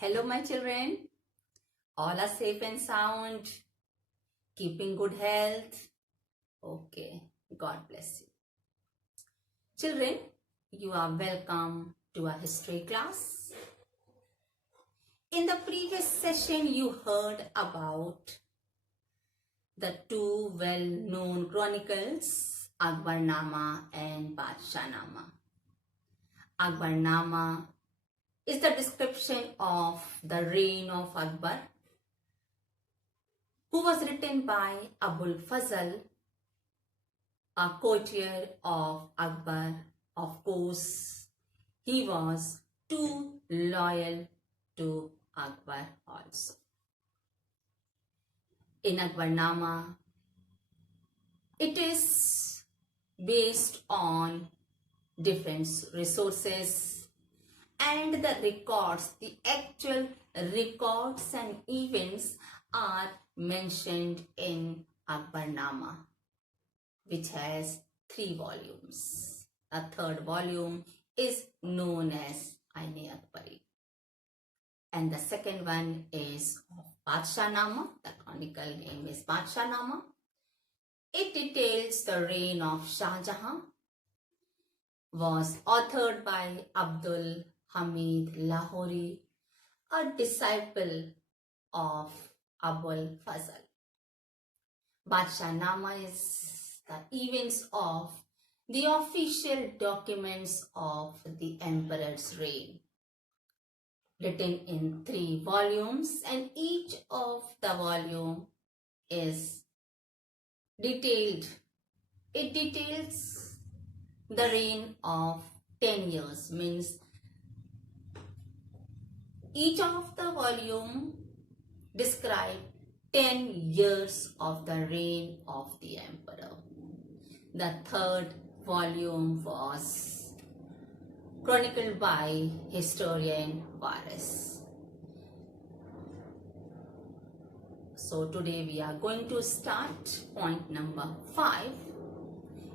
Hello, my children. All are safe and sound, keeping good health. Okay, God bless you. Children, you are welcome to our history class. In the previous session, you heard about the two well-known chronicles, Akbarnama and Badshahnama. Akbarnama is the description of the reign of Akbar, who was written by Abul Fazl, a courtier of Akbar. Of course, he was too loyal to Akbar also. In Akbarnama, it is based on different resources and the records, the actual records and events are mentioned in Akbarnama, which has 3 volumes. A third volume is known as Aine Akbari. And the second one is Badshahnama. The chronicle name is Badshahnama. It details the reign of Shah Jahan, was authored by Abdul Hamid Lahori, a disciple of Abul Fazl. Badshahnama is the events of the official documents of the emperor's reign, written in 3 volumes, and each of the volume is detailed. It details the reign of 10 years, means each of the volume describe 10 years of the reign of the emperor. The third volume was chronicled by historian Waris. So today we are going to start point number 5.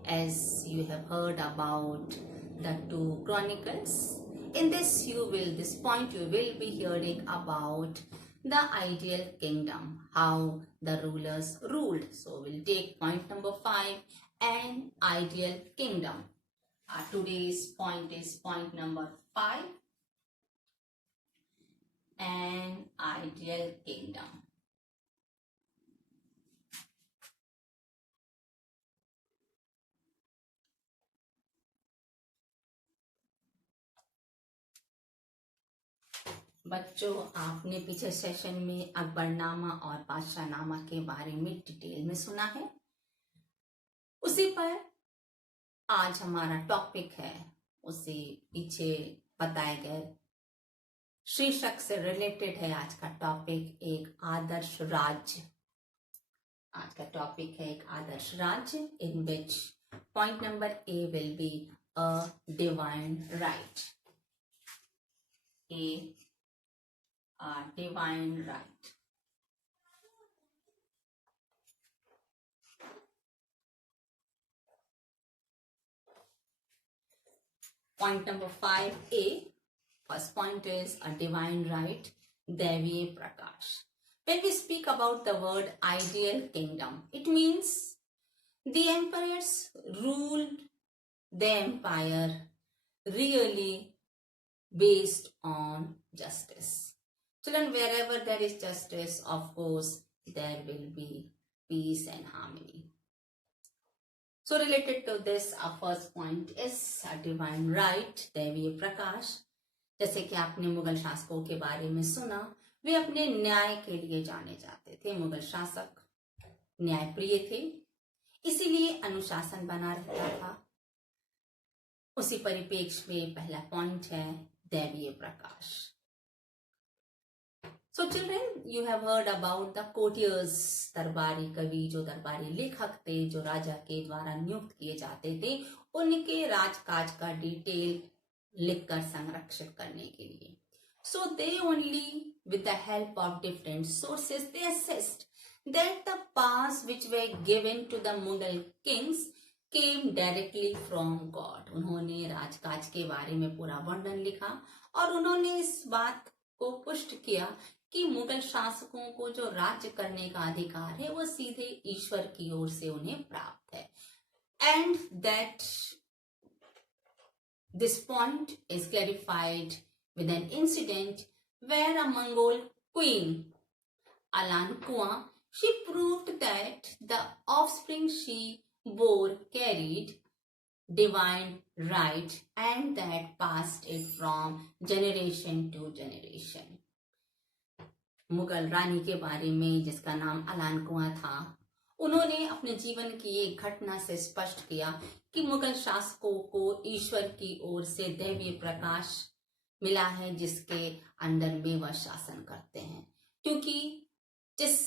As you have heard about the 2 chronicles, in this point you will be hearing about the ideal kingdom, how the rulers ruled. So we'll take point number 5, an ideal kingdom. Today's point is point number 5, an ideal kingdom. बच्चों, आपने पिछले session में अकबरनामा और बादशाहनामा के बारे में detail में सुना है। उसी पर आज हमारा टॉपिक है, उसी पीछे बताए गए शीर्षक से रिलेटेड है आज का टॉपिक, एक आदर्श राज्य। आज का टॉपिक है एक आदर्श राज्य, in which point number A will be a divine right. A divine right. Point number 5A. First point is a divine right, Devi Prakash. When we speak about the word ideal kingdom, it means the emperors ruled the empire really based on justice. Children, wherever there is justice, of course, there will be peace and harmony. So related to this, our first point is a divine right, Devi Prakash. जैसे कि आपने मुगल शासकों के बारे में सुना, वे अपने न्याय के लिए जाने जाते थे। मुगल शासक न्यायप्रिय थे, इसीलिए अनुशासन बना रहता था। उसी परिप्रेक्ष्य में पहला पॉइंट है दैवीय प्रकाश। So children, you have heard about the courtiers, दरबारी कवि, जो दरबारी लेखक थे, जो राजा के द्वारा नियुक्त किए जाते थे, उनके राजकाज का डिटेल लिखकर संरक्षित करने के लिए. So they only, with the help of different sources, they assessed that the powers which were given to the Mughal kings came directly from God. उन्होंने राजकाज के बारे में पूरा वर्णन लिखा और उन्होंने इस बात को पुष्ट किया कि मुगल शासकों को जो राज्य करने का अधिकार है वो सीधे ईश्वर की ओर से उन्हें प्राप्त है. And that this point is clarified with an incident where a Mongol queen, Alankua, she proved that the offspring she bore carried divine right and that passed it from generation to generation. Mughal रानी के बारे में जिसका नाम अलानकुआ था, उन्होंने अपने जीवन की एक घटना से स्पष्ट किया कि मुगल शासकों को ईश्वर की ओर से दैवीय प्रकाश मिला है जिसके अंडर में वह शासन करते हैं. क्योंकि जिस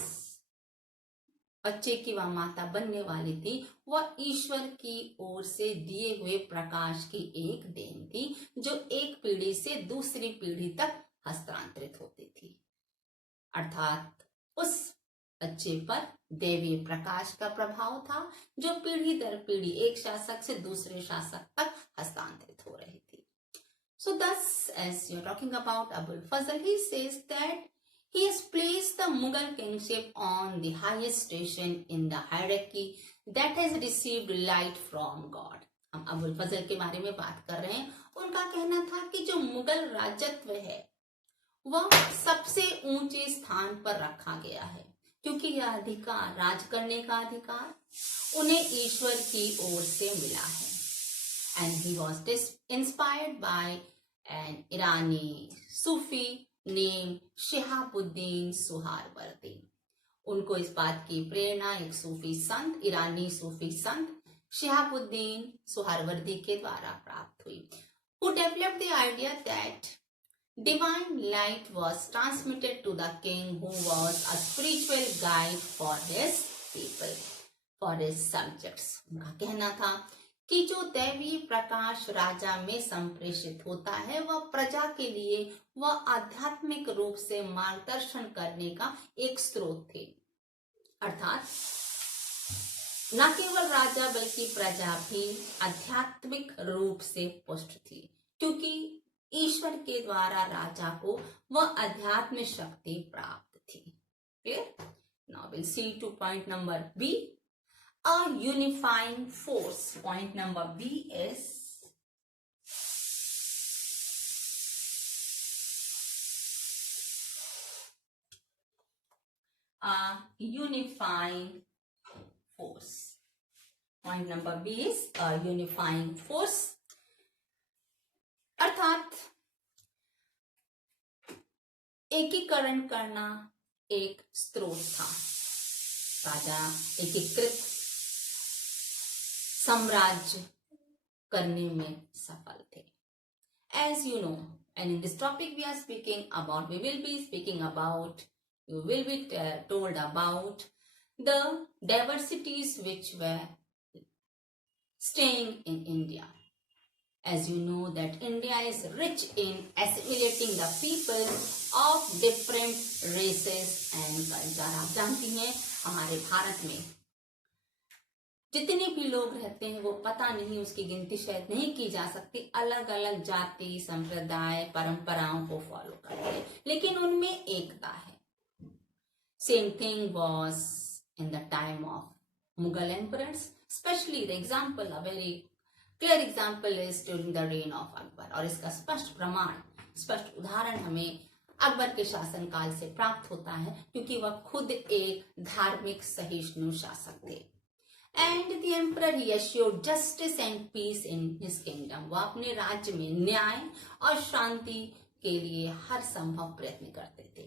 बच्चे की वह माता बनने वाली थी वह ईश्वर की ओर से दिए हुए प्रकाश की एक देन थी जो एक पीढ़ी से दूसरी पीढ़ी तक हस्तांतरित होती थी. अर्थात उस बच्चे पर दैवीय प्रकाश का प्रभाव था जो पीढ़ी दर पीढ़ी एक शासक से दूसरे शासक तक हस्तांतरित हो रही थी. So thus, as you're talking about Abul Fazl, he says that he has placed the Mughal kingship on the highest station in the hierarchy that has received light from God. हम अबुल फजल के बारे में बात कर रहे हैं. उनका कहना था कि जो मुगल राजत्व है वह सबसे ऊंचे स्थान पर रखा गया है क्योंकि यह अधिकार, राज करने का अधिकार, उन्हें ईश्वर की ओर से मिला है. And he was inspired by an Irani Sufi named Shihabuddin Suharwardi. उनको इस बात की प्रेरणा एक सूफी संत, ईरानी सूफी संत शिहाबुद्दीन सुहारवर्दी के द्वारा प्राप्त हुई. Who developed the idea that divine light was transmitted to the king who was a spiritual guide for his people, for his subjects. उनका कहना था कि जो दैवीय प्रकाश राजा में संप्रेषित होता है वह प्रजा के लिए वह आध्यात्मिक रूप से मार्गदर्शन करने का एक स्रोत थे. अर्थात न केवल राजा बल्कि प्रजा भी आध्यात्मिक रूप से पुष्ट थी क्योंकि ईश्वर के द्वारा राजा को वह अध्यात्म शक्ति प्राप्त थी. Clear? Now will see to point number B, a unifying force. Point number B is a unifying force. Point number B is a unifying force. अर्थात एकीकरण करना एक स्रोत था. राजा एकीकृत साम्राज्य करने में सफल थे. As you know, and in this topic we are speaking about, we will be speaking about, you will be told about the diversities which were staying in India. As you know that India is rich in assimilating the people of different races and culture. आप जानती हैं हमारे भारत में जितने भी लोग रहते हैं वो पता नहीं, उसकी गिनती शायद नहीं की जा सकती, अलग अलग जाति, संप्रदाय, परंपराओं को फॉलो करते हैं लेकिन उनमें एकता है. Same thing was in the time of Mughal emperors, specially the example, a very clear example is during the rain of Akbar. और इसका स्पष्ट प्रमाण, स्पष्ट उदाहरण हमें अकबर के शासनकाल से प्राप्त होता है क्योंकि वह खुद एक धार्मिक सहिष्णु शासक थे. And the emperor he assured justice and peace in his kingdom. वह अपने राज्य में न्याय और शांति के लिए हर संभव प्रयत्न करते थे.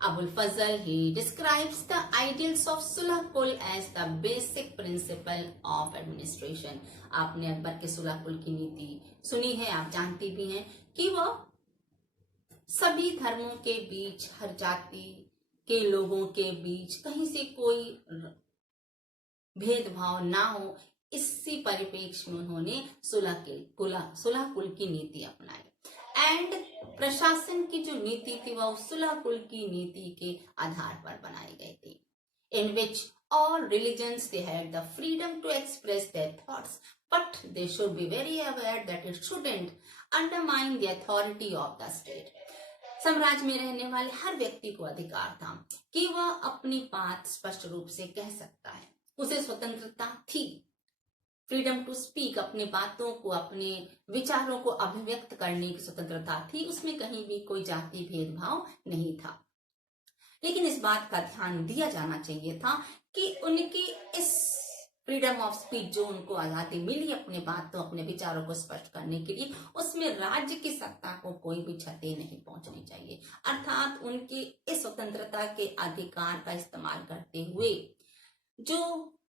Abul Fazl he describes the ideals of Sulh Kul as the basic principle of administration. आपने अकबर के सुलह कुल की नीति सुनी है, आप जानती भी हैं कि वह सभी धर्मों के बीच, हर जाति के लोगों के बीच कहीं से कोई भेदभाव ना हो, इसी परिप्रेक्ष्य में उन्होंने सुलह कुल की नीति अपनाई. एंड प्रशासन की जो नीति थी वह सुलह कुल की नीति के आधार पर बनाई गई थी. इन विच all religions they had the freedom to express their thoughts, but they should be very aware that it shouldn't undermine the authority of the state. साम्राज्य में रहने वाले हर व्यक्ति को अधिकार था कि वह अपनी बात स्पष्ट रूप से कह सकता है। उसे स्वतंत्रता थी, फ्रीडम टू स्पीक, अपनी बातों को, अपने विचारों को अभिव्यक्त करने की स्वतंत्रता थी। उसमें कहीं भी कोई जाति भेदभाव नहीं था। लेकिन इस बात का ध्यान दिया जाना चाहिए था कि उनकी इस फ्रीडम ऑफ स्पीच, जो उनको आजादी मिली अपने बातों, अपने विचारों को स्पष्ट करने के लिए, उसमें राज्य की सत्ता को कोई भी क्षति नहीं पहुंचनी चाहिए। अर्थात उनकी इस स्वतंत्रता के अधिकार का इस्तेमाल करते हुए जो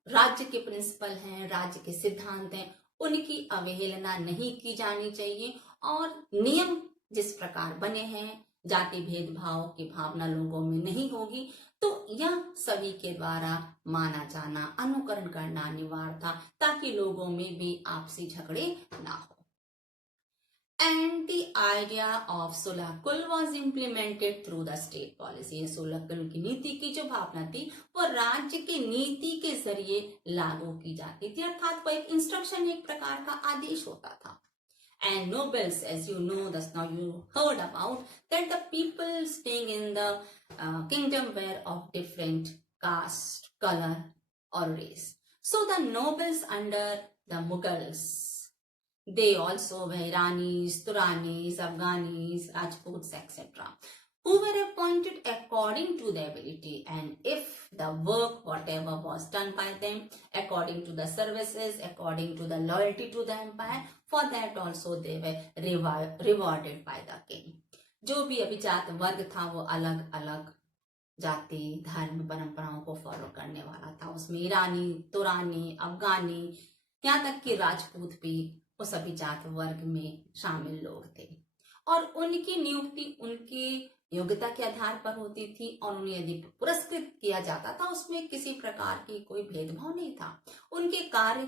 राज्य के प्रिंसिपल हैं, राज्य के सिद्धांत हैं, उनकी अवहेलना नहीं की जानी चाहिए और नियम जिस प्रकार बने हैं, जाति भेदभाव की भावना लोगों में नहीं होगी। तो यह सभी के द्वारा माना जाना, अनुकरण करना अनिवार्य था ताकि लोगों में भी आपसी झगड़े ना हो। And the idea of सुलह कुल was implemented through the state policy। सुलह कुल की नीति की जो भावना थी वो राज्य की नीति के जरिए लागू की जाती थी, अर्थात वो एक इंस्ट्रक्शन, एक प्रकार का आदेश होता था। And nobles, as you know, that's now you heard about, that the people staying in the kingdom were of different caste, color or race. So the nobles under the Mughals, they also were Iranis, Turanis, Afghanis, Rajputs, etc., who were appointed according to their ability, and if the work, whatever was done by them, according to the services, according to the loyalty to the empire, for that also they were rewarded by the king. जो भी अभिजात वर्ग था वो अलग अलग जाति, धर्म, परंपराओं को फॉलो करने वाला था। उसमें ईरानी, तुरानी, अफगानी, यहाँ तक कि राजपूत भी उस अभिजात वर्ग में शामिल लोग थे और उनकी नियुक्ति उनकी योग्यता के आधार पर होती थी और उन्हें यदि पुरस्कृत किया जाता था उसमें किसी प्रकार की कोई भेदभाव नहीं था। उनके कार्य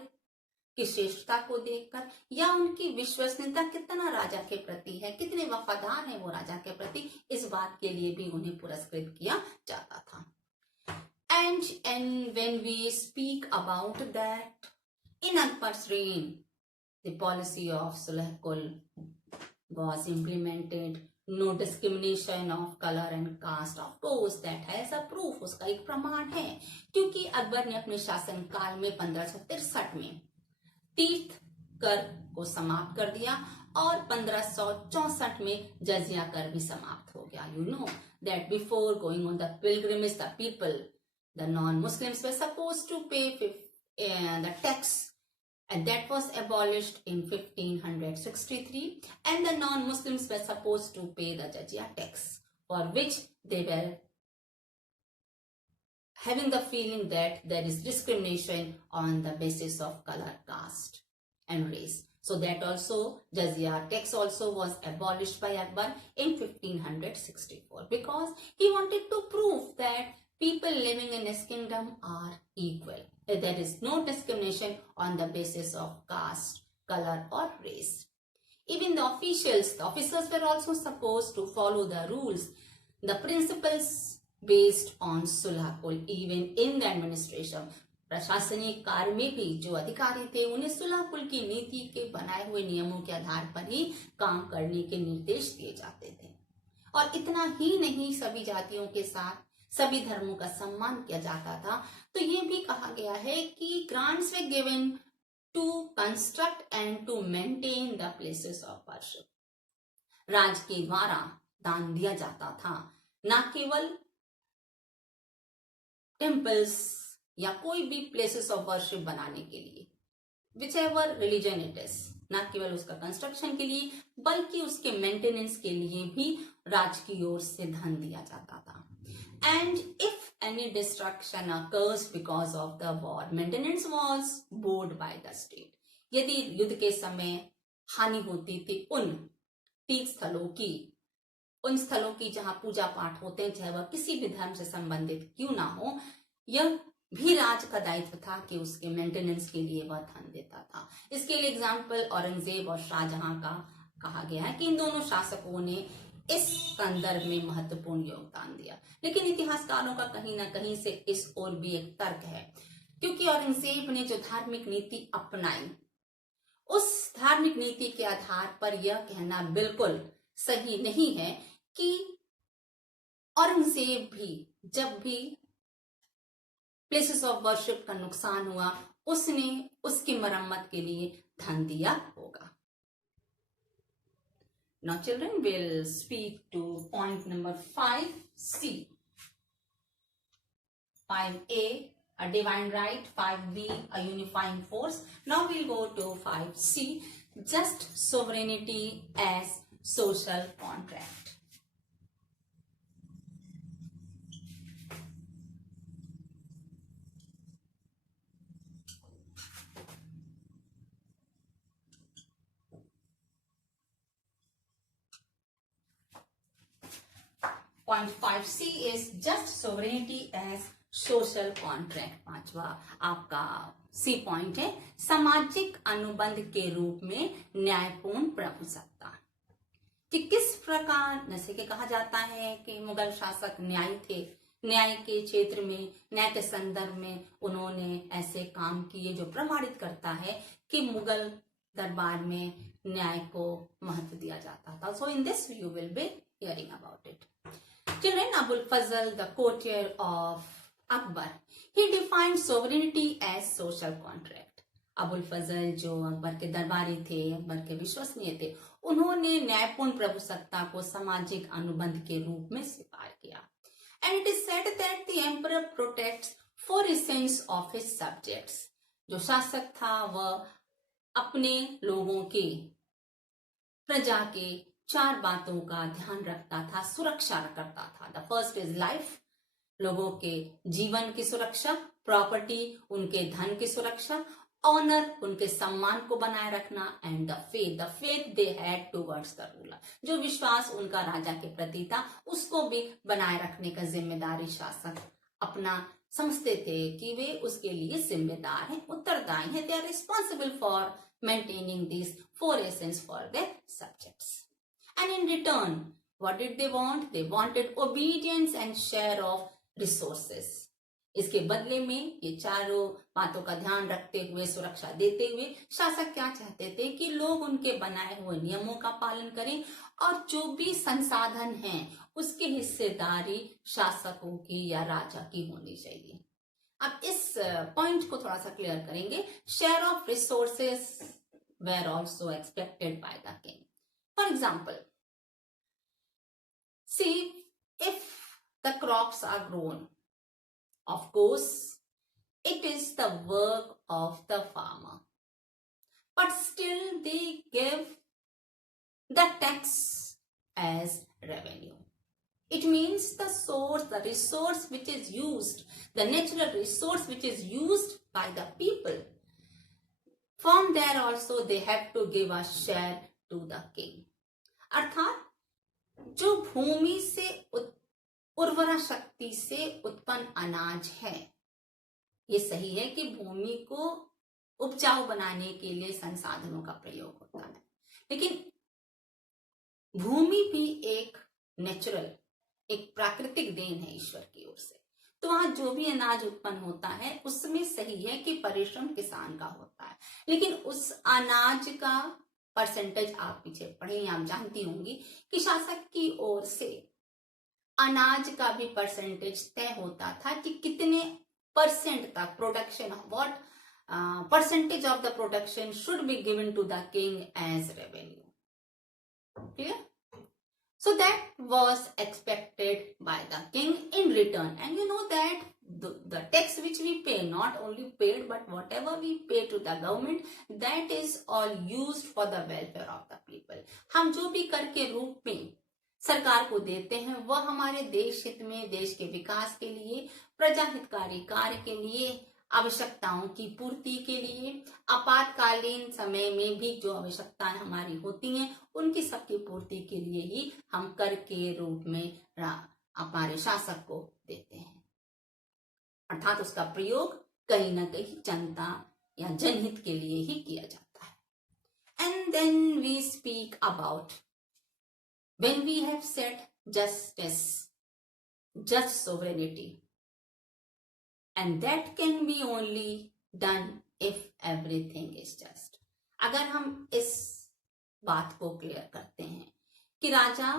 की श्रेष्ठता को देखकर या उनकी विश्वसनीयता कितना राजा के प्रति है, कितने वफादार हैं वो राजा के प्रति, इस बात के लिए भी उन्हें पुरस्कृत किया जाता था। And when we speak about that, in Akbar's reign, the policy of Sulah Kul was implemented. No discrimination of color and caste. Of course, that has a proof. उसका एक प्रमाण है क्योंकि अकबर ने अपने शासन काल में 1563 में तीर्थ कर को समाप्त कर दिया और 1564 में जजिया कर भी समाप्त हो गया। You know that before going on the pilgrimage, the people, the non-Muslims were supposed to pay the tax, and that was abolished in 1563, and the non-Muslims were supposed to pay the jizya tax, for which they were having the feeling that there is discrimination on the basis of color, caste and race. So that also, jizya tax also was abolished by Akbar in 1564 because he wanted to prove that people living in his kingdom are equal. There is no discrimination on the basis of caste, color or race. Even the officers were also supposed to follow the rules, the principles based on Sulah Kul, even in the administration. प्रशासनिक कार्य में भी जो अधिकारी थे उन्हें सुलह कुल की नीति के बनाए हुए नियमों के आधार पर ही काम करने के निर्देश दिए जाते थे। और इतना ही नहीं, सभी जातियों के साथ सभी धर्मों का सम्मान किया जाता था। तो ये भी कहा गया है कि grants were given to construct and to maintain the places of worship. राज के द्वारा दान दिया जाता था, न केवल टेम्पल्स या कोई भी प्लेसेस ऑफ वर्शिप बनाने के लिए, which ever religion it is, न केवल उसका कंस्ट्रक्शन के लिए बल्कि उसके मेंटेनेंस के लिए भी राज की ओर से धन दिया जाता था। And if any destruction occurs because of the war, maintenance was borne by the state. यदि युद्ध के समय हानि होती थी उन तीर्थ स्थलों की, उन स्थलों की जहां पूजा पाठ होते हैं, चाहे वह किसी भी धर्म से संबंधित क्यों ना हो, यह भी राज का दायित्व था कि उसके मेंटेनेंस के लिए वह धन देता था। इसके लिए एग्जाम्पल औरंगजेब और शाहजहां का कहा गया है कि इन दोनों शासकों ने इस संदर्भ में महत्वपूर्ण योगदान दिया। लेकिन इतिहासकारों का कहीं ना कहीं से इस ओर भी एक तर्क है, क्योंकि औरंगजेब ने जो धार्मिक नीति अपनाई, उस धार्मिक नीति के आधार पर यह कहना बिल्कुल सही नहीं है कि औरंगजेब भी जब भी प्लेसेस ऑफ वर्शिप का नुकसान हुआ उसने उसकी मरम्मत के लिए धन दिया होगा. Now children will speak to point number 5C. 5A, a divine right. 5B, a unifying force. Now we'll go to 5C, just sovereignty as social contract. Point 5C is just sovereignty as social contract. पांचवा आपका C point है सामाजिक अनुबंध के रूप में न्यायपूर्ण प्रभुसत्ता. कि किस प्रकार, जैसे कि कहा जाता है कि मुगल शासक न्यायी थे, न्याय के क्षेत्र में, न्याय के संदर्भ में उन्होंने ऐसे काम किए जो प्रमाणित करता है कि मुगल दरबार में न्याय को महत्व दिया जाता था. So in this you will be hearing about it. Children, Abul Fazl, the courtier of Akbar, he defined sovereignty as social contract. Abul Fazl जो अकबर के दरबारी थे, अकबर के विश्वसनीय थे, उन्होंने न्यायपूर्ण प्रभुसत्ता को सामाजिक अनुबंध के रूप में स्वीकार किया. And it is said that the emperor protects four essence of his subjects. जो शासक था वह अपने लोगों के, प्रजा के 4 बातों का ध्यान रखता था, सुरक्षा करता था. द फर्स्ट इज लाइफ, लोगों के जीवन की सुरक्षा. प्रॉपर्टी, उनके धन की सुरक्षा. ऑनर, उनके सम्मान को बनाए रखना. And the faith they had towards the ruler, जो विश्वास उनका राजा के प्रति था उसको भी बनाए रखने का जिम्मेदारी शासक अपना समझते थे कि वे उसके लिए जिम्मेदार हैं, उत्तरदायी हैं. They are responsible for maintaining these 4 essence for their subjects. And in return, what did they want? They wanted obedience and share of resources. इसके बदले में ये चारों बातों का ध्यान रखते हुए, सुरक्षा देते हुए शासक क्या चाहते थे कि लोग उनके बनाए हुए नियमों का पालन करें और जो भी संसाधन हैं उसकी हिस्सेदारी शासकों की या राजा की होनी चाहिए. अब इस पॉइंट को थोड़ा सा क्लियर करेंगे. Share of resources were also expected by the king. For example, see if the crops are grown, of course it is the work of the farmer, but still they give the tax as revenue. It means the source, the resource which is used, the natural resource which is used by the people. From there also they have to give a share to the king. अर्थात जो भूमि से उर्वरा शक्ति से उत्पन्न अनाज है, ये सही है कि भूमि को उपजाऊ बनाने के लिए संसाधनों का प्रयोग होता है, लेकिन भूमि भी एक नेचुरल, एक प्राकृतिक देन है ईश्वर की ओर से. तो वहां जो भी अनाज उत्पन्न होता है उसमें सही है कि परिश्रम किसान का होता है, लेकिन उस अनाज का परसेंटेज आप पीछे पढ़े, आप जानती होंगी कि शासक की ओर से अनाज का भी परसेंटेज तय होता था कि कितने परसेंट तक production, what percentage of the production should be given to the king as revenue. Clear? So that was expected by the king in return. And you know that the tax which we pay, not only paid, but whatever we pay to the government, that is all used for the welfare of the people. हम जो भी कर के रूप में सरकार को देते हैं वह हमारे देश हित में, देश के विकास के लिए, प्रजा हितकारी कार्य के लिए, आवश्यकताओं की पूर्ति के लिए, आपातकालीन समय में भी जो आवश्यकताएं हमारी होती हैं उनकी सबकी पूर्ति के लिए ही हम कर के रूप में हमारे शासक को देते हैं. अर्थात उसका प्रयोग कहीं ना कहीं जनता या जनहित के लिए ही किया जाता है. And then we speak about when we have set justice, just sovereignty, and that can be only done if everything is just. अगर हम इस बात को क्लियर करते हैं कि राजा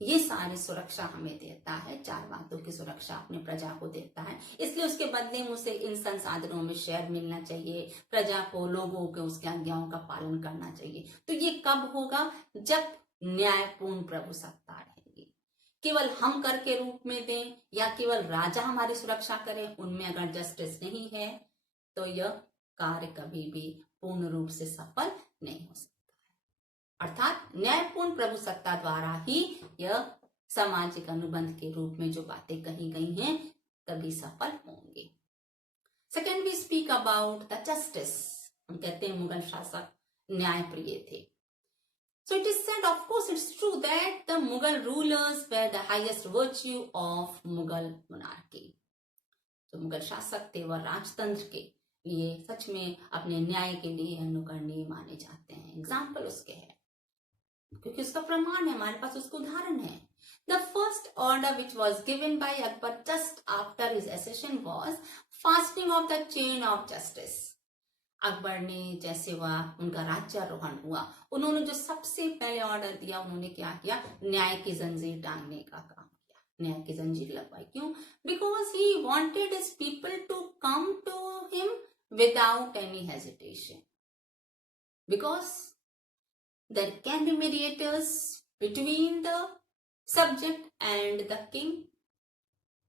ये सारी सुरक्षा हमें देता है, 4 बातों की सुरक्षा अपने प्रजा को देता है, इसलिए उसके बदले में उसे इन संसाधनों में शेयर मिलना चाहिए, प्रजा को, लोगों को उसके आज्ञाओं का पालन करना चाहिए। तो ये कब होगा? जब न्यायपूर्ण प्रभु सत्ता रहेगी। केवल हम कर के रूप में दें या केवल राजा हमारी सुरक्षा करे, उनमें अगर जस्टिस नहीं है तो यह कार्य कभी भी पूर्ण रूप से सफल नहीं हो सकता है। अर्थात न्यायपूर्ण प्रभु सत्ता द्वारा ही यह सामाजिक अनुबंध के रूप में जो बातें कही गई हैं तभी सफल होंगे। Second, we speak about the justice. हम कहते हैं मुगल शासक न्याय प्रिय थे। So it is said, of course it's true, that the Mughal rulers were the highest virtue of Mughal monarchy. जो मुगल शासक थे वह राजतंत्र के लिए सच में अपने न्याय के लिए अनुकरणीय माने जाते हैं। एग्जाम्पल उसके है, क्योंकि उसका प्रमाण है, हमारे पास उसका उदाहरण है। The first order which was given by Akbar just after his accession was fastening of the chain of justice. Akbar ने जैसे वह उनका राज्यारोहण हुआ, उन्होंने जो सबसे पहले ऑर्डर दिया, उन्होंने क्या किया? न्याय की जंजीर टांगने का काम किया, न्याय की जंजीर लगवाई। क्यों? Because he wanted his people to come to him without any hesitation, because there can be mediators between the subject and the king,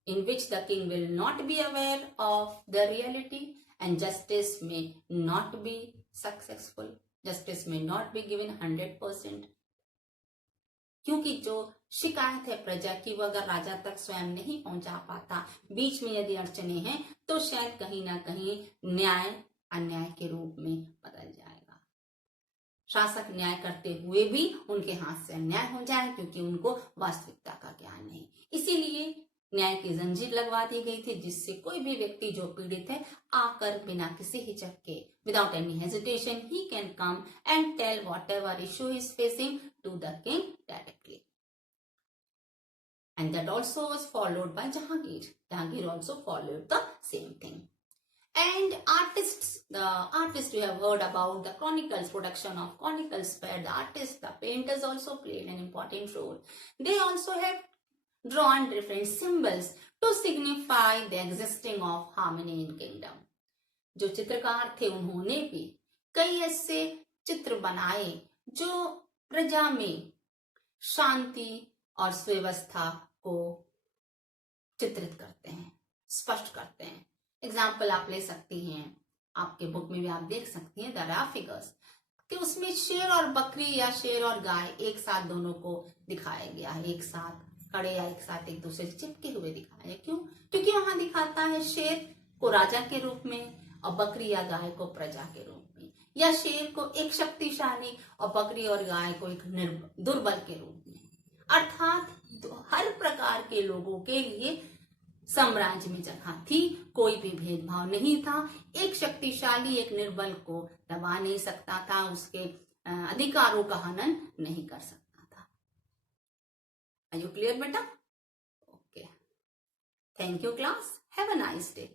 in which the king will not be aware of the reality and justice may not be successful, justice may not be given 100%। क्योंकि जो शिकायत है प्रजा की वो अगर राजा तक स्वयं नहीं पहुंचा पाता, बीच में यदि अड़चने हैं, तो शायद कहीं ना कहीं न्याय अन्याय के रूप में बदल जाएगा। शासक न्याय करते हुए भी उनके हाथ से अन्याय हो जाए, क्योंकि उनको वास्तविकता का ज्ञान नहीं। इसीलिए न्याय की जंजीर लगवा दी गई थी, जिससे कोई भी व्यक्ति जो पीड़ित है आकर बिना किसी हिचक के, without any hesitation, he can come and tell whatever issue is facing to the king directly. And that also was followed by Jahangir. Jahangir also followed the same thing. And artists, the artists you have heard about the chronicles, production of chronicles, where the artists, the painters also played an important role. They also have drawn different symbols to signify the existing of harmony in kingdom. जो चित्रकार थे उन्होंने भी कई ऐसे चित्र बनाए जो प्रजा में शांति और सुव्यवस्था को चित्रित करते हैं, स्पष्ट करते हैं। एग्जाम्पल आप ले सकती हैं, आपके बुक में भी आप देख सकती हैं, द रा फिगर्स, कि उसमें शेर और बकरी या शेर और गाय एक साथ दोनों को दिखाया गया है, एक साथ खड़े या एक साथ एक दूसरे से चिपके हुए दिखाया है। क्यों? क्योंकि वहां दिखाता है शेर को राजा के रूप में और बकरी या गाय को प्रजा के रूप में, या शेर को एक शक्तिशाली और बकरी और गाय को एक दुर्बल के रूप में। अर्थात हर प्रकार के लोगों के लिए साम्राज्य में जगह थी, कोई भी भेदभाव नहीं था। एक शक्तिशाली एक निर्बल को दबा नहीं सकता था, उसके अधिकारों का हनन नहीं कर सकता था। Are you clear, beta? Okay. Thank you, class. Have a nice day.